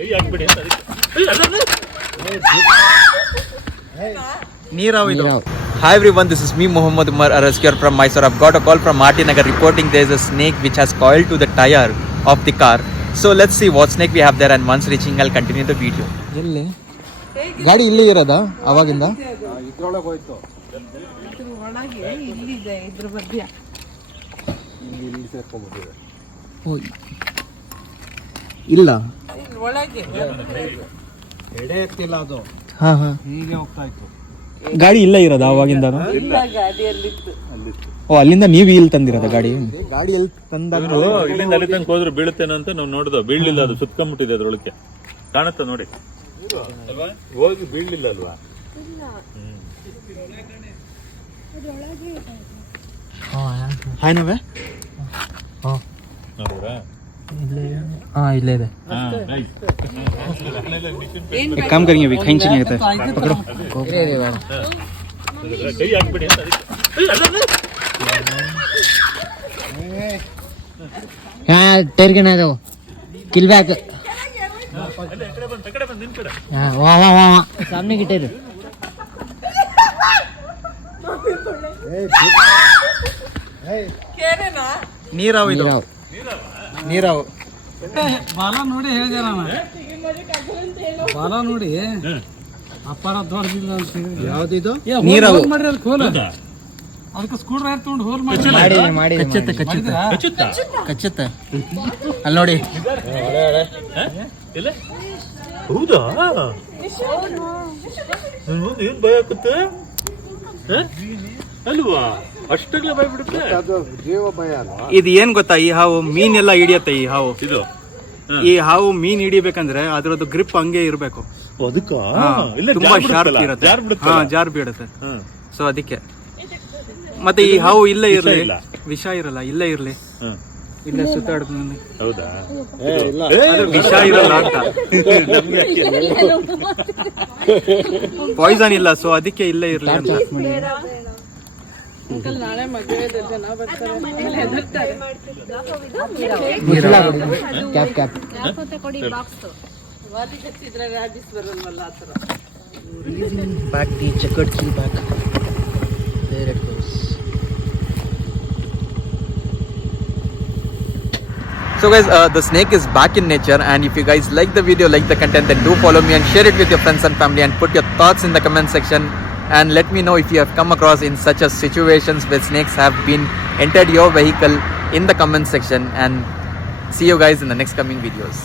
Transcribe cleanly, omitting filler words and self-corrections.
Hi everyone, this is me Muhammad Umar, a rescuer from Mysore. I've got a call from Marty Nagar reporting there's a snake which has coiled to the tire of the car. So let's see what snake we have there, and once reaching I'll continue the video. ಎಲ್ಲಿ ಗಾಡಿ ಇಲ್ಲೇ ಇರೋದಾ ಅವಾಗಿಂದ? ಇದ್ರೊಳಗೆ ಹೋಯ್ತು. ಒಳಗೆ ಇಲ್ಲಿದೆ, ಇದ್ರ ಮಧ್ಯ ಇಲ್ಲಿ ಸೇರ್ಕೊಂಡ್ಬಿಟ್ಟಿದೆ. ಇಲ್ಲ ಒಳಗೆ ಎಡೆ ಎತ್ತಿಲ್ಲ ಅದು. ಹಾ ಹಾ, ಹೀಗೆ ಹೋಗ್ತಾ ಇತ್ತು. ಗಾಡಿ ಇಲ್ಲ ಇರೋದಾ ಅವಾಗಿಂದ? ಇಲ್ಲ, ಗಾಡಿಯಲ್ಲಿತ್ತು. ಓ, ಅಲ್ಲಿಂದ ನೀವು ಇಲ್ಲಿ ತಂದಿರೋದ ಗಾಡಿ? ಗಾಡಿ ಎಲ್ಲಿ ತಂದಾಗ ಇಲ್ಲಿಂದ ಅಲ್ಲಿ ತನಕ ಹೋದ್ರೆ ಬೀಳುತ್ತೇನೆ ಅಂತ ನಾವು ನೋಡಿದ್ವು. ಬೀಳ್ಲಿಲ್ಲ, ಅದು ಸುತ್ಕೊಂಡ್ಬಿಟ್ಟಿದೆ ಅದ್ರೊಳಗೆ. ಕಾಣುತ್ತಾ ನೋಡಿ, ಹೋಗಿ ಬೀಳ್ಲಿಲ್ಲ ಅಲ್ವಾ? ಹಾಯ್ ನವೆ. ನೋಡಿದ್ರಾ? ಇಲ್ಲೇ ಇದೆ. काम करेंगे अभी, खींच नहीं आता है. पकड़ो. ಕೈ ಹಾಕ್ಬಿಡಿ ಅಂತ ಅದಕ್ಕೆ. ಟೈರ್ ಗೆ ಅದು ಕಿಲ್ ಬ್ಯಾಕ್. ವಾ ವಾ ವಾ ಸಾಮನೆ ಗಿಟ್ಟೆ ಇದು. ನೀರಾವ್ ಇದು, ನೀರಾವ್. ಬಾಲ ನೋಡಿ ಹೇಳಿದೆ ನಾನು, ಬಾಲ ನೋಡಿ ಅಪ್ಪಾರ ದೊಡ್ಡದಿಲ್ಲ ಅಂತ ಹೇಳಿ. ಯಾವ್ದಿದು? ನೀರಾವ್ ಮಾಡ್ರಿ ಅಲ್ಲಿ ಹೋಲ್, ಅದಕ್ಕೆ ಸ್ಕ್ರೂ ಡ್ರೈವರ್ ತಗೊಂಡು ಹೋಲ್ ಮಾಡಿ ಕಚ್ಚುತ್ತೆ. ಅಲ್ಲಿ ನೋಡಿ. ಹೌದಾ? ಏನ್ ಭಯ ಆಗುತ್ತೆ ಅಲ್ವಾ? ಅಷ್ಟಾಗ್ಲೇ ಭಯ ಬಿಡುತ್ತೆ. ಅದು ಜೀವ ಭಯ ಅಲ್ವಾ? ಇದು ಏನ್ ಗೊತ್ತಾ, ಈ ಹಾವು ಮೀನೆಲ್ಲ ಹಿಡಿಯತ್ತೆ. ಈ ಹಾವು ಈ ಹಾವು ಮೀನ್ ಹಿಡಿಬೇಕಂದ್ರೆ ಅದ್ರದ್ದು ಗ್ರಿಪ್ ಹಂಗೆ ಇರ್ಬೇಕು. ಅದಕ್ಕ ತುಂಬಾ ಶಾರ್ಪ್ ಇರುತ್ತೆ. ಜಾರ್ ಬೀಳುತ್ತೆ. ಸೊ ಅದಕ್ಕೆ. ಮತ್ತೆ ಈ ಹಾವು ಇಲ್ಲೇ ಇರ್ಲಿ, ವಿಷ ಇರಲ್ಲ, ಇಲ್ಲೇ ಇರ್ಲಿ, ಇಲ್ಲೇ ಸುತ್ತಾಡ್ಕೊಂಡು. ಹೌದಾ? ವಿಷ ಇರಲ್ಲ ಅಂತ, ಪಾಯ್ಸನ್ ಇಲ್ಲ, ಸೊ ಅದಕ್ಕೆ ಇಲ್ಲೇ ಇರ್ಲಿ ಅಂತ. ನಾಳೆ ಮದುವೆ ಜನ ಬರ್ತಾರೆ, ಹೆದರ್ತಾರೆ. ವಾದಿ ಹಚ್ಚಿದ್ರೆ ರಾಜಿಸ್ ಬರಲ್ವಲ್ಲ ಆ ಥರ. Back the checkered key back. There it goes. So guys, the snake is back in nature, and if you guys like the video, like the content, then do follow me and share it with your friends and family, and put your thoughts in the comment section, and let me know if you have come across in such a situations where snakes have been entered your vehicle in the comment section, and see you guys in the next coming videos.